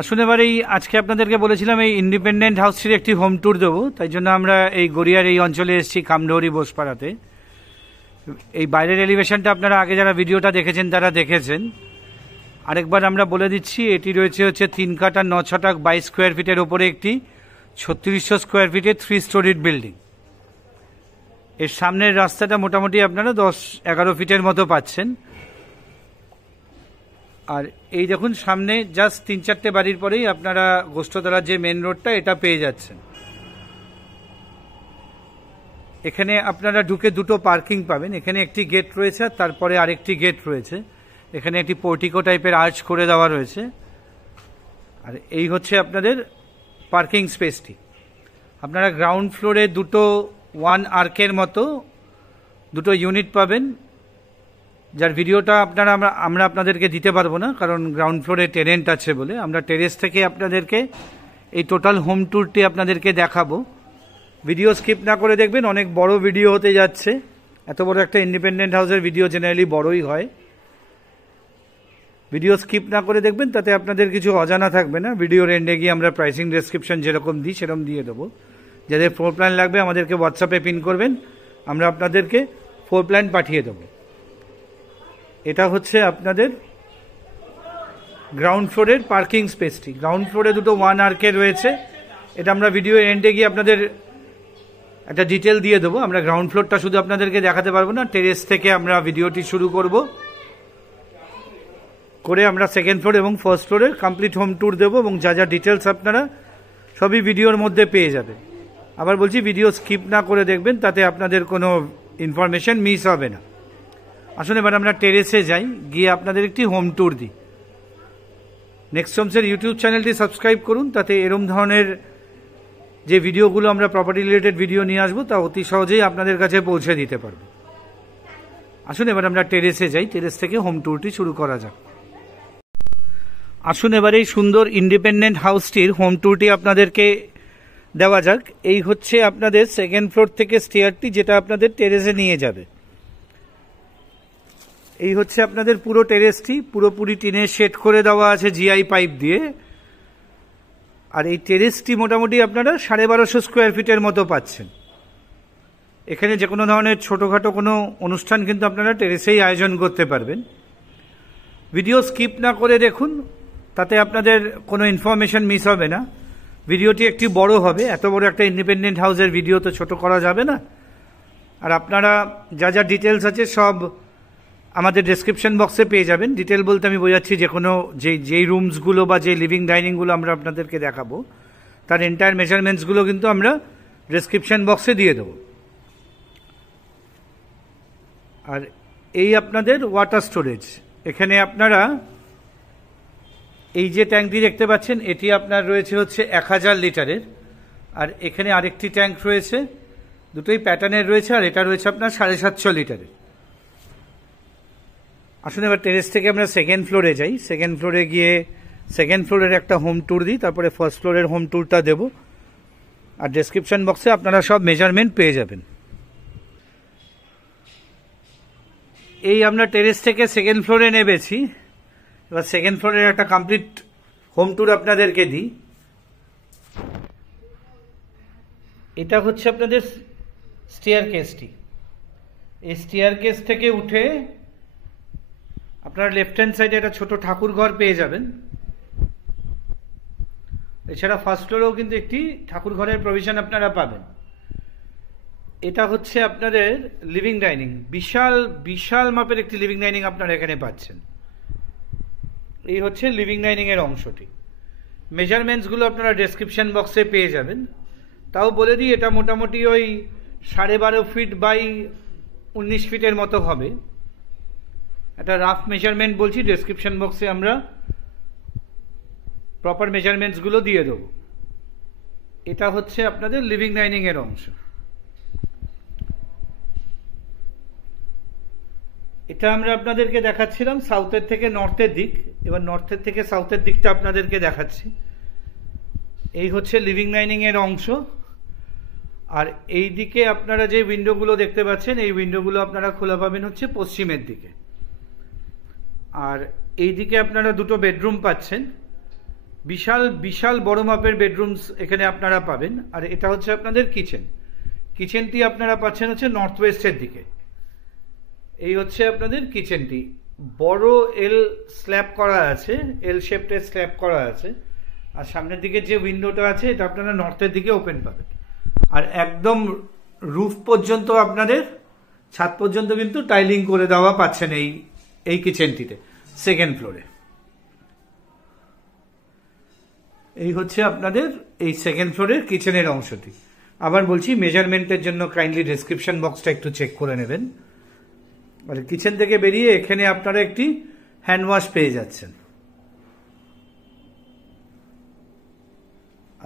আসুন এবার আজকে আপনাদেরকে বলেছিলাম এই ইন্ডিপেন্ডেন্ট হাউসটির একটি হোম ট্যুর দেবো, তাই জন্য আমরা এই গড়িয়ার এই অঞ্চলে এসেছি কামডৌরি বোসপাড়াতে। এই বাইরের এলিভেশনটা আপনারা আগে যারা ভিডিওটা দেখেছেন তারা দেখেছেন। আরেকবার আমরা বলে দিচ্ছি, এটি রয়েছে হচ্ছে 3 কাঠা 9 ছটাক 22 স্কোয়ার ফিটের ওপরে একটি 3600 স্কোয়ার ফিটের 3 স্টোরিড বিল্ডিং। এর সামনের রাস্তাটা মোটামুটি আপনারা 10-11 ফিটের মতো পাচ্ছেন। আর এই দেখুন সামনে জাস্ট 3-4টে বাড়ির পরেই আপনারা গোষ্ঠতলার যে মেন রোডটা এটা পেয়ে যাচ্ছেন। এখানে আপনারা ঢুকে দুটো পার্কিং পাবেন। এখানে একটি গেট রয়েছে আর তারপরে আরেকটি গেট রয়েছে। এখানে একটি পোর্টিকো টাইপের আর্চ করে দেওয়া রয়েছে। আর এই হচ্ছে আপনাদের পার্কিং স্পেসটি। আপনারা গ্রাউন্ড ফ্লোরে দুটো 1 আর্কের মতো দুটো ইউনিট পাবেন, যার ভিডিওটা আমরা আপনাদেরকে দিতে পারবো না, কারণ গ্রাউন্ড ফ্লোরে টেরেন্ট আছে বলে। আমরা টেরেস থেকে আপনাদেরকে এই টোটাল হোম ট্যুরটি আপনাদেরকে দেখাবো। ভিডিও স্কিপ না করে দেখবেন, অনেক বড় ভিডিও হতে যাচ্ছে। এত বড় একটা ইন্ডিপেন্ডেন্ট হাউসের ভিডিও জেনারেলি বড়ই হয়। ভিডিও স্কিপ না করে দেখবেন, তাতে আপনাদের কিছু অজানা থাকবে না। ভিডিওর এন্ডে গিয়ে আমরা প্রাইসিং ডেসক্রিপশন যেরকম দিই সেরকম দিয়ে দেবো। যাদের ফ্লোর প্ল্যান লাগবে আমাদেরকে হোয়াটসঅ্যাপে পিন করবেন, আমরা আপনাদেরকে ফ্লোর প্ল্যান পাঠিয়ে দেবো। এটা হচ্ছে আপনাদের গ্রাউন্ড ফ্লোরের পার্কিং স্পেসটি। গ্রাউন্ড ফ্লোরে দুটো 1 আর্কে রয়েছে। এটা আমরা ভিডিও এন্ডে গিয়ে আপনাদের একটা ডিটেল দিয়ে দেবো। আমরা গ্রাউন্ড ফ্লোরটা শুধু আপনাদেরকে দেখাতে পারবো না, টেরেস থেকে আমরা ভিডিওটি শুরু করে আমরা সেকেন্ড ফ্লোর এবং ফার্স্ট ফ্লোরের কমপ্লিট হোম ট্যুর দেবো, এবং যা যা ডিটেলস আপনারা সবই ভিডিওর মধ্যে পেয়ে যাবেন। আবার বলছি, ভিডিও স্কিপ না করে দেখবেন, তাতে আপনাদের কোনো ইনফরমেশন মিস হবে না। আসলে এবার আমরা টেরেসে যাই, গিয়ে আপনাদের একটি হোম ট্যুর দিই। নেক্সট হোমসের ইউটিউব চ্যানেলটি সাবস্ক্রাইব করুন, তাতে এরম ধরনের যে ভিডিওগুলো আমরা প্রপার্টি রিলেটেড ভিডিও নিয়ে আসবো তা অতি সহজেই আপনাদের কাছে পৌঁছে দিতে পারবো। আসুন এবার আমরা টেরেসে যাই, টেরেস থেকে হোম ট্যুরটি শুরু করা যাক। আসুন এবার এই সুন্দর ইন্ডিপেন্ডেন্ট হাউসটির হোম ট্যুরটি আপনাদেরকে দেওয়া যাক। এই হচ্ছে আপনাদের সেকেন্ড ফ্লোর থেকে স্টেয়ারটি, যেটা আপনাদের টেরেসে নিয়ে যাবে। এই হচ্ছে আপনাদের পুরো টেরেসটি, পুরোপুরি টিনের শেড করে দেওয়া আছে জিআই পাইপ দিয়ে। আর এই টেরেসটি মোটামুটি আপনারা 1250 স্কোয়ার ফিটের মতো পাচ্ছেন। এখানে যে কোনো ধরনের ছোটোখাটো কোনো অনুষ্ঠান কিন্তু আপনারা টেরেসেই আয়োজন করতে পারবেন। ভিডিও স্কিপ না করে দেখুন, তাতে আপনাদের কোনো ইনফরমেশন মিস হবে না। ভিডিওটি একটি বড় হবে, এত বড় একটা ইন্ডিপেন্ডেন্ট হাউসের ভিডিও তো ছোট করা যাবে না। আর আপনারা যা যা ডিটেলস আছে সব আমাদের ডেসক্রিপশন বক্সে পেয়ে যাবেন। ডিটেল বলতে আমি বোঝাচ্ছি যে কোনো যেই রুমসগুলো বা যে লিভিং ডাইনিংগুলো আমরা আপনাদেরকে দেখাবো, তার এন্টায়ার মেজারমেন্টসগুলো কিন্তু আমরা ডেসক্রিপশন বক্সে দিয়ে দেবো। আর এই আপনাদের ওয়াটার স্টোরেজ। এখানে আপনারা এই যে ট্যাঙ্কটি দেখতে পাচ্ছেন, এটি আপনার রয়েছে হচ্ছে 1000 লিটারের। আর এখানে আরেকটি ট্যাঙ্ক রয়েছে, দুটোই প্যাটার্নের রয়েছে, আর এটা রয়েছে আপনার 750 লিটারের। আসুন এবার টেরেস থেকে আমরা সেকেন্ড ফ্লোরে যাই। সেকেন্ড ফ্লোরে গিয়ে সেকেন্ড ফ্লোরের একটা হোম ট্যুর দিই, তারপরে ফার্স্ট ফ্লোরের হোম ট্যুরটা দেব। আর ডেসক্রিপশন বক্সে আপনারা সব মেজারমেন্ট পেয়ে যাবেন। এই আমরা টেরেস থেকে সেকেন্ড ফ্লোরে নেমেছি। এবার সেকেন্ড ফ্লোরের একটা কমপ্লিট হোম ট্যুর আপনাদেরকে দিই। এটা হচ্ছে আপনাদের স্টেয়ার কেসটি। এই স্টেয়ার কেস থেকে উঠে আপনারা লেফট হ্যান্ড সাইডে একটা ছোট ঠাকুর ঘর পেয়ে যাবেন। এছাড়া ফার্স্ট ফ্লোরেও কিন্তু একটি ঠাকুর ঘরের প্রভিশন আপনারা পাবেন। এটা হচ্ছে আপনাদের লিভিং ডাইনিং। বিশাল বিশাল মাপের একটি লিভিং ডাইনিং আপনারা এখানে পাচ্ছেন। এই হচ্ছে লিভিং ডাইনিং এর অংশটি। মেজারমেন্টসগুলো আপনারা ডেসক্রিপশন বক্সে পেয়ে যাবেন। তাও বলে দিই, এটা মোটামুটি ওই 12.5 ফিট বাই 19 ফিটের মতো হবে। একটা রাফ মেজারমেন্ট বলছি, ডেসক্রিপশন বক্সে আমরা প্রপার মেজারমেন্টসগুলো দিয়ে দেবো। এটা হচ্ছে আপনাদের লিভিং ডাইনিং এর অংশ। এটা আমরা আপনাদেরকে দেখাচ্ছিলাম সাউথের থেকে নর্থের দিক। এবার নর্থের থেকে সাউথের দিকটা আপনাদেরকে দেখাচ্ছি। এই হচ্ছে লিভিং ডাইনিং এর অংশ। আর এই দিকে আপনারা যে উইন্ডোগুলো দেখতে পাচ্ছেন, এই উইন্ডোগুলো আপনারা খোলা পাবেন হচ্ছে পশ্চিমের দিকে। আর এই দিকে আপনারা দুটো বেডরুম পাচ্ছেন। বিশাল বিশাল বড় মাপের বেডরুমস এখানে আপনারা পাবেন। আর এটা হচ্ছে আপনাদের কিচেন। কিচেনটি আপনারা পাচ্ছেন হচ্ছে নর্থ ওয়েস্টের দিকে। এই হচ্ছে আপনাদের কিচেনটি। বড় এল স্ল্যাব করা আছে, এল শেপের স্ল্যাব করা আছে। আর সামনের দিকে যে উইন্ডোটা আছে এটা আপনারা নর্থের দিকে ওপেন পাবেন। আর একদম রুফ পর্যন্ত আপনাদের ছাদ পর্যন্ত কিন্তু টাইলিং করে দেওয়া পাচ্ছেন এই কিচেনটিতে সেকেন্ড ফ্লোরে। এই হচ্ছে আপনাদের এই সেকেন্ড ফ্লোরের কিচেনের অংশটি। আবার বলছি, মেজারমেন্টের জন্য কাইন্ডলি ডেসক্রিপশন বক্সটা একটু চেক করে নেবেন। আর কিচেন থেকে বেরিয়ে এখানে আপনারা একটি হ্যান্ড ওয়াশ পেয়ে যাচ্ছেন।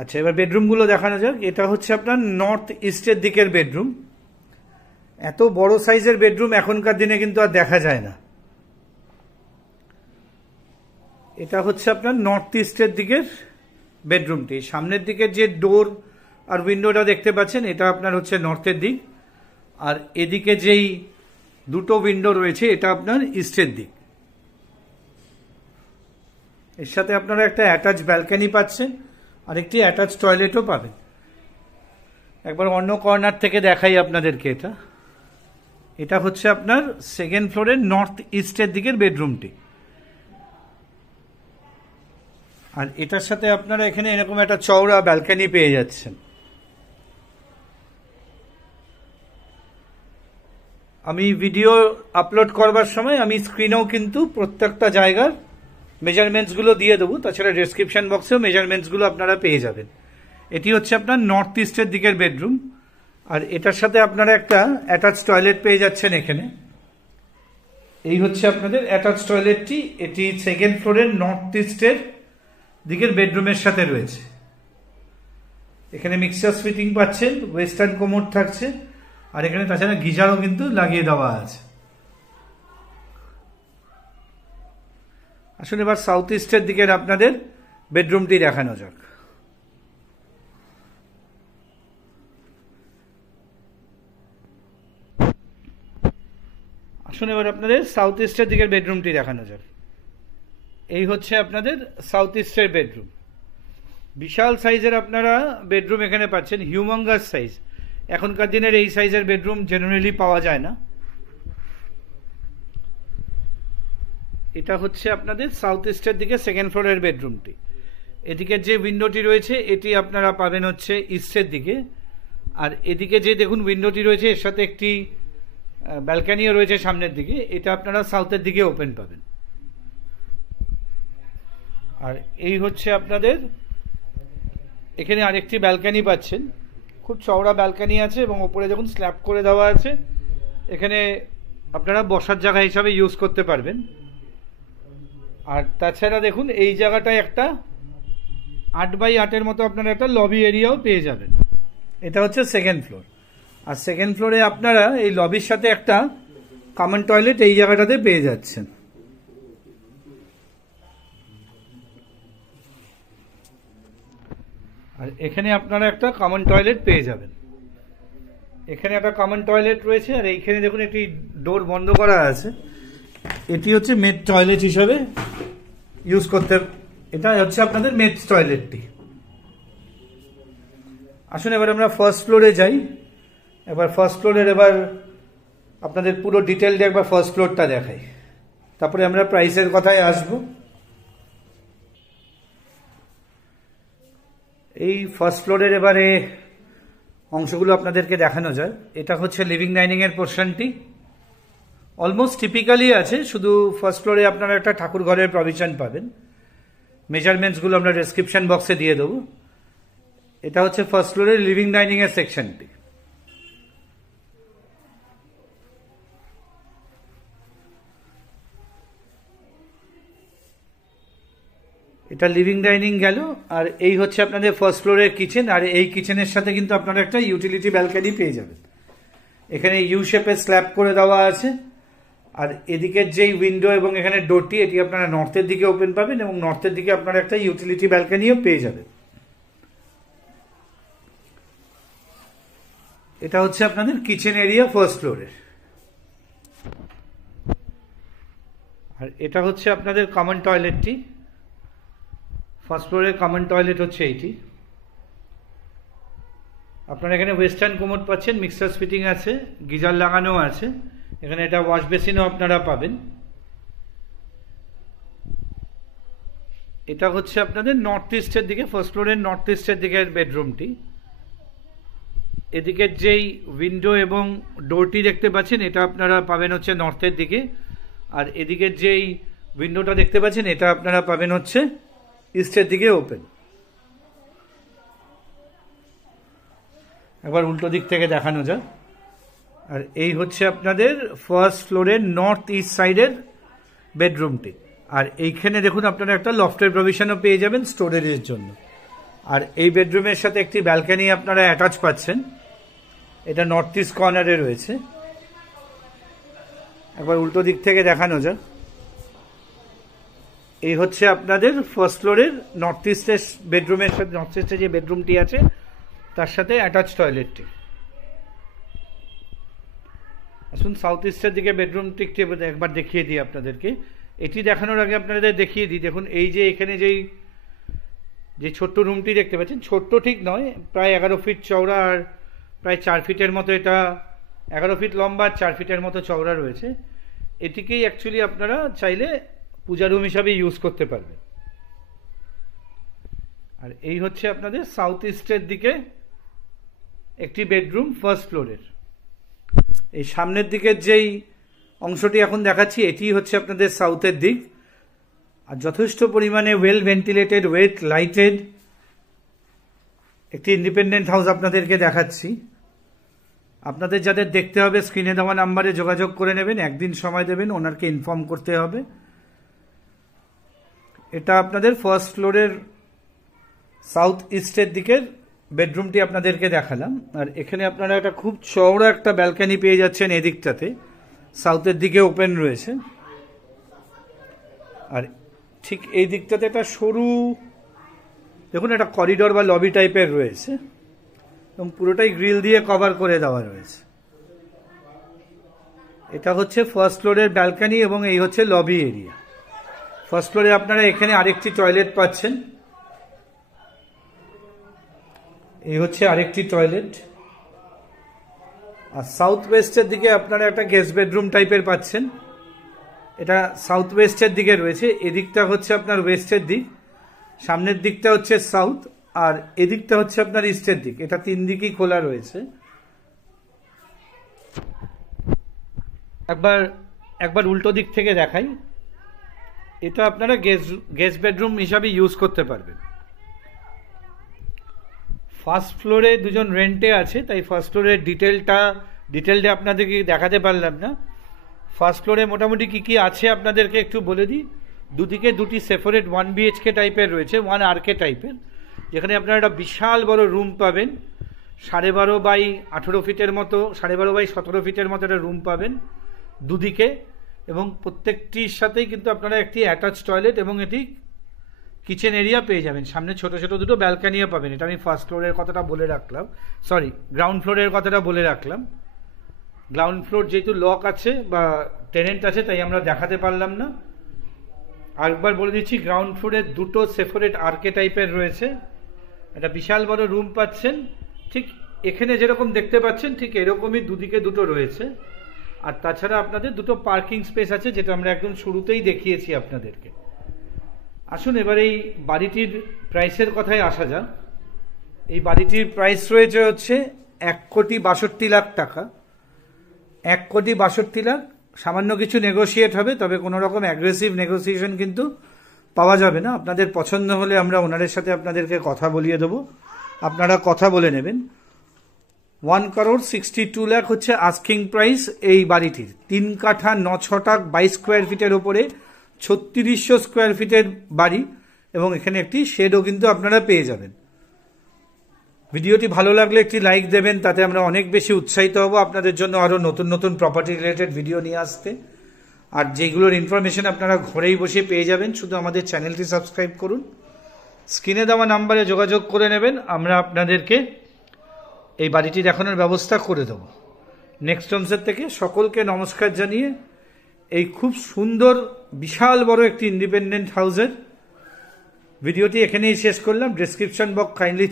আচ্ছা, এবার বেডরুমগুলো দেখানো যাক। এটা হচ্ছে আপনার নর্থ ইস্টের দিকের বেডরুম। এত বড় সাইজের বেডরুম এখনকার দিনে কিন্তু আর দেখা যায় না। এটা হচ্ছে আপনার নর্থ ইস্টের দিকের বেডরুমটি। সামনের দিকের যে ডোর আর উইন্ডোটা দেখতে পাচ্ছেন এটা আপনার হচ্ছে নর্থের দিক। আর এদিকে যেই দুটো উইন্ডো রয়েছে এটা আপনার ইস্টের দিক। এর সাথে আপনারা একটা অ্যাটাচ ব্যালকনি পাচ্ছেন আর একটি অ্যাটাচ টয়লেটও পাবেন। একবার অন্য কর্নার থেকে দেখাই আপনাদেরকে। এটা হচ্ছে আপনার সেকেন্ড ফ্লোরের নর্থ ইস্টের দিকের বেডরুমটি। আর এটার সাথে আপনারা এখানে এরকম একটা চওড়া ব্যালকনি পেয়ে যাচ্ছেন। আমি ভিডিও আপলোড করবার সময় আমি স্ক্রিনেও কিন্তু প্রত্যেকটা জায়গার মেজারমেন্টসগুলো দিয়ে দেবো। তাছাড়া ডেসক্রিপশন বক্সেও মেজারমেন্টসগুলো আপনারা পেয়ে যাবেন। এটি হচ্ছে আপনার নর্থ ইস্টের দিকের বেডরুম। আর এটার সাথে আপনারা একটা অ্যাটাচ টয়লেট পেয়ে যাচ্ছেন এখানে। এই হচ্ছে আপনাদের অ্যাটাচ টয়লেটটি। এটি সেকেন্ড ফ্লোরের নর্থ ইস্টের দিকের বেডরুমের সাথে রয়েছে। এখানে মিক্সার ফিটিং পাচ্ছেন, ওয়েস্টার্ন কোমোড থাকছে। আর এখানে তাছাড়া গিজারও কিন্তু লাগিয়ে দেওয়া আছে। আসলে এবার সাউথ ইস্টের দিকের আপনাদের বেডরুমটি দেখানো যাক। আসুন এবার আপনাদের সাউথ ইস্টের দিকের বেডরুমটি দেখানো যাক। এই হচ্ছে আপনাদের সাউথ ইস্টের বেডরুম। বিশাল সাইজের আপনারা বেডরুম এখানে পাচ্ছেন, হিউমাঙ্গাস সাইজ। এখনকার দিনের এই সাইজের বেডরুম জেনারেলি পাওয়া যায় না। এটা হচ্ছে আপনাদের সাউথ ইস্টের দিকে সেকেন্ড ফ্লোরের বেডরুমটি। এদিকে যে উইন্ডোটি রয়েছে এটি আপনারা পাবেন হচ্ছে ইস্টের দিকে। আর এদিকে যে দেখুন উইন্ডোটি রয়েছে এর সাথে একটি ব্যালকানিও রয়েছে সামনের দিকে। এটা আপনারা সাউথের দিকে ওপেন পাবেন। আর এই হচ্ছে আপনাদের এখানে আরেকটি ব্যালকানি পাচ্ছেন। খুব চওড়া ব্যালকানি আছে এবং ওপরে যখন স্ল্যাব করে দেওয়া আছে এখানে আপনারা বসার জায়গা হিসাবে ইউজ করতে পারবেন। আর তাছাড়া দেখুন এই জায়গাটায় একটা 8x8-এর মতো আপনারা একটা লবি এরিয়াও পেয়ে যাবেন। এটা হচ্ছে সেকেন্ড ফ্লোর। আর সেকেন্ড ফ্লোরে আপনারা এই লবির সাথে একটা কমন টয়লেট এই জায়গাটাতে পেয়ে যাচ্ছেন। আর এখানে আপনারা একটা কমন টয়লেট পেয়ে যাবেন। এখানে একটা কমন টয়লেট রয়েছে। আর এইখানে দেখুন একটি ডোর বন্ধ করা আছে। এটি হচ্ছে মেড টয়লেট হিসাবে ইউজ করতে। এটা হচ্ছে আপনাদের মেড টয়লেটটি। আসুন এবার আমরা ফার্স্ট ফ্লোরে যাই। এবার ফার্স্ট ফ্লোরের এবার আপনাদের পুরো ডিটেলটা একবার ফার্স্ট ফ্লোরটা দেখাই, তারপরে আমরা প্রাইসের কথায় আসব। এই ফার্স্ট ফ্লোরের এবারে অংশগুলো আপনাদেরকে দেখানো যায়। এটা হচ্ছে লিভিং ডাইনিং এর পোর্শনটি। অলমোস্ট টিপিক্যালি আছে, শুধু ফার্স্ট ফ্লোরে আপনারা একটা ঠাকুর ঘরের প্রভিশন পাবেন। মেজারমেন্টসগুলো আমরা ডেসক্রিপশন বক্সে দিয়ে দেবো। এটা হচ্ছে ফার্স্ট ফ্লোরের লিভিং ডাইনিং এর সেকশনটি। এটা লিভিং ডাইনিং গেল। আর এই হচ্ছে আপনাদের ফার্স্ট ফ্লোরের কিচেন। আর এই কিচেনের সাথে কিন্তু আপনারা একটা ইউটিলিটি ব্যালকনি পেয়ে যাবেন। এখানে ইউ শেপের স্ল্যাব করে দেওয়া আছে। আর এদিকের যেই উইন্ডো এবং এখানে ডোরটি এটি আপনারা নর্থের দিকে ওপেন পাবেন এবং নর্থের দিকে আপনারা একটা ইউটিলিটি ব্যালকনিও পেয়ে যাবেন। এটা হচ্ছে আপনাদের কিচেন এরিয়া ফার্স্ট ফ্লোরের। আর এটা হচ্ছে আপনাদের কমন টয়লেটটি ফার্স্ট ফ্লোরের কমন টয়লেট হচ্ছে এইটি। আপনারা এখানে ওয়েস্টার্ন কোমোড পাচ্ছেন, মিক্সার ফিটিং আছে, গিজার লাগানো আছে, এখানে এটা ওয়াশ বেসিনও আপনারা পাবেন। এটা হচ্ছে আপনাদের নর্থ ইস্টের দিকে, ফার্স্ট ফ্লোরের নর্থ ইস্টের দিকের বেডরুমটি। এদিকের যেই উইন্ডো এবং ডোরটি দেখতে পাচ্ছেন এটা আপনারা পাবেন হচ্ছে নর্থের দিকে, আর এদিকের যেই উইন্ডোটা দেখতে পাচ্ছেন এটা আপনারা পাবেন হচ্ছে ইস্টের দিকে ওপেন। একবার উল্টো দিক থেকে দেখানো যাক। আর এই হচ্ছে আপনাদের ফার্স্ট ফ্লোরের নর্থ ইস্ট সাইডের বেডরুমটি। আর এইখানে দেখুন আপনারা একটা লফটের প্রভিশনও পেয়ে যাবেন স্টোরেজের জন্য। আর এই বেডরুমের সাথে একটি ব্যালকনি আপনারা অ্যাটাচ পাচ্ছেন, এটা নর্থ ইস্ট কর্নারে রয়েছে। একবার উল্টো দিক থেকে দেখানো যাক। এই হচ্ছে আপনাদের ফার্স্ট ফ্লোরের নর্থ ইস্টের বেডরুমের সাথে, নর্থ ইস্টে যে বেডরুমটি আছে তার সাথে অ্যাটাচ টয়লেটটি। আসুন সাউথ ইস্টের দিকে বেডরুমটি একবার দেখিয়ে দিই আপনাদেরকে। এটি দেখানোর আগে আপনাদের দেখিয়ে দিই, দেখুন এই যে এখানে যে ছোট্ট রুমটি দেখতে পাচ্ছেন, ছোট্ট ঠিক নয়, প্রায় 11 ফিট চওড়া আর প্রায় 4 ফিটের মতো, এটা 11 ফিট লম্বা আর 4 ফিটের মতো চওড়া রয়েছে। এটিকেই অ্যাকচুয়ালি আপনারা চাইলে পূজা রুম হিসাবে ইউজ করতে পারবেন। আর এই হচ্ছে আপনাদের সাউথ ইস্টের দিকে একটি বেডরুম ফার্স্ট ফ্লোরের। এই সামনের দিকের যেই অংশটি এখন দেখাচ্ছি এটি হচ্ছে আপনাদের সাউথের দিক, আর যথেষ্ট পরিমাণে ওয়েল ভেন্টিলেটেড, ওয়েল লাইটেড একটি ইন্ডিপেন্ডেন্ট হাউস আপনাদেরকে দেখাচ্ছি। আপনাদের যাদের দেখতে হবে স্ক্রিনে দেওয়া নাম্বারে যোগাযোগ করে নেবেন, একদিন সময় দেবেন, ওনারকে ইনফর্ম করতে হবে। এটা আপনাদের ফার্স্ট ফ্লোরের সাউথ ইস্টের দিকের বেডরুমটি আপনাদেরকে দেখালাম। আর এখানে আপনারা একটা খুব চওড়া একটা ব্যালকনি পেয়ে যাচ্ছেন, এদিকটাতে সাউথের দিকে ওপেন রয়েছে। আর ঠিক এই দিকটাতে একটা সরু দেখুন একটা করিডোর বা লবি টাইপের রয়েছে এবং পুরোটাই গ্রিল দিয়ে কভার করে দেওয়া রয়েছে। এটা হচ্ছে ফার্স্ট ফ্লোরের ব্যালকনি এবং এই হচ্ছে লবি এরিয়া। ফার্স্ট ফ্লোরে আপনারা এখানে আরেকটি টয়লেট পাচ্ছেন, এই হচ্ছে আরেকটি টয়লেট। আর সাউথ ওয়েস্টের দিকে আপনারা একটা গেস্ট বেডরুম টাইপের পাচ্ছেন, এটা সাউথ ওয়েস্টের দিকে রয়েছে। এদিকটা হচ্ছে আপনার ওয়েস্টের দিক, সামনের দিকটা হচ্ছে সাউথ, আর এদিকটা হচ্ছে আপনার ইস্টের দিক। এটা 3 দিকই খোলা রয়েছে। একবার উল্টো দিক থেকে দেখাই। এটা আপনারা গেস্ট বেডরুম হিসাবে ইউজ করতে পারবেন। ফার্স্ট ফ্লোরে দুজন রেন্টে আছে, তাই ফার্স্ট ফ্লোরের ডিটেলটা আপনাদেরকে দেখাতে পারলাম না। ফার্স্ট ফ্লোরে মোটামুটি কি কি আছে আপনাদেরকে একটু বলে দিই। দুদিকে দুটি সেপারেট 1 BHK টাইপের রয়েছে, 1 RK টাইপের, যেখানে আপনারা একটা বিশাল বড় রুম পাবেন, 12.5 বাই 18 ফিটের মতো, 12.5 বাই 17 ফিটের মতো একটা রুম পাবেন দুদিকে, এবং প্রত্যেকটির সাথেই কিন্তু আপনারা একটি অ্যাটাচ টয়লেট এবং এটি কিচেন এরিয়া পেয়ে যাবেন। সামনে ছোট ছোট দুটো ব্যালকানিও পাবেন। এটা আমি ফার্স্ট ফ্লোরের কথাটা বলে রাখলাম, গ্রাউন্ড ফ্লোরের কথাটা বলে রাখলাম। গ্রাউন্ড ফ্লোর যেহেতু লক আছে বা টেনেন্ট আছে তাই আমরা দেখাতে পারলাম না। আরেকবার বলে দিচ্ছি, গ্রাউন্ড ফ্লোরে দুটো সেপারেট RK টাইপের রয়েছে, একটা বিশাল বড় রুম পাচ্ছেন, ঠিক এখানে যেরকম দেখতে পাচ্ছেন ঠিক এরকমই দুদিকে দুটো রয়েছে। আর তাছাড়া আপনাদের দুটো পার্কিং স্পেস আছে, যেটা আমরা একদম শুরুতেই দেখিয়েছি আপনাদেরকে। আসুন এবার এই বাড়িটির প্রাইসের কথায় আসা যাক। এই বাড়িটির প্রাইস রয়েছে হচ্ছে 1,62,00,000 টাকা। 1,62,00,000। সামান্য কিছু নেগোশিয়েট হবে, তবে কোনো রকম অ্যাগ্রেসিভ নেগোসিয়েশন কিন্তু পাওয়া যাবে না। আপনাদের পছন্দ হলে আমরা ওনাদের সাথে আপনাদেরকে কথা বলিয়ে দেবো, আপনারা কথা বলে নেবেন। 1,62,00,000 হচ্ছে আস্কিং প্রাইস এই বাড়িটির। 3 কাঠা 9 ছটাক 22 স্কোয়ার ফিটের ওপরে 3600 স্কোয়ার ফিটের বাড়ি, এবং এখানে একটি শেডও কিন্তু আপনারা পেয়ে যাবেন। ভিডিওটি ভালো লাগলে একটি লাইক দেবেন, তাতে আমরা অনেক বেশি উৎসাহিত হব আপনাদের জন্য আরও নতুন নতুন প্রপার্টি রিলেটেড ভিডিও নিয়ে আসতে। আর যেগুলোর ইনফরমেশন আপনারা ঘরেই বসে পেয়ে যাবেন, শুধু আমাদের চ্যানেলটি সাবস্ক্রাইব করুন, স্ক্রিনে দেওয়া নাম্বারে যোগাযোগ করে নেবেন, আমরা আপনাদেরকে এই বাড়িটি দেখানোর ব্যবস্থা করে দেব। নেক্সট হোমসের থেকে সকলকে নমস্কার জানিয়ে এই খুব সুন্দর বিশাল বড় একটি ইন্ডিপেন্ডেন্ট হাউসের ভিডিওটি এখানেই শেষ করলাম। ডেসক্রিপশন বক্স কাইন্ডলি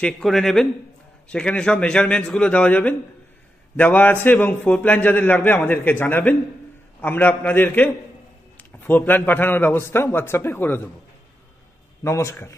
চেক করে নেবেন, সেখানে সব মেজারমেন্টসগুলো দেওয়া আছে, এবং ফ্লোর প্ল্যান যাদের লাগবে আমাদেরকে জানাবেন, আমরা আপনাদেরকে ফ্লোর প্ল্যান পাঠানোর ব্যবস্থা হোয়াটসঅ্যাপে করে দেব। নমস্কার।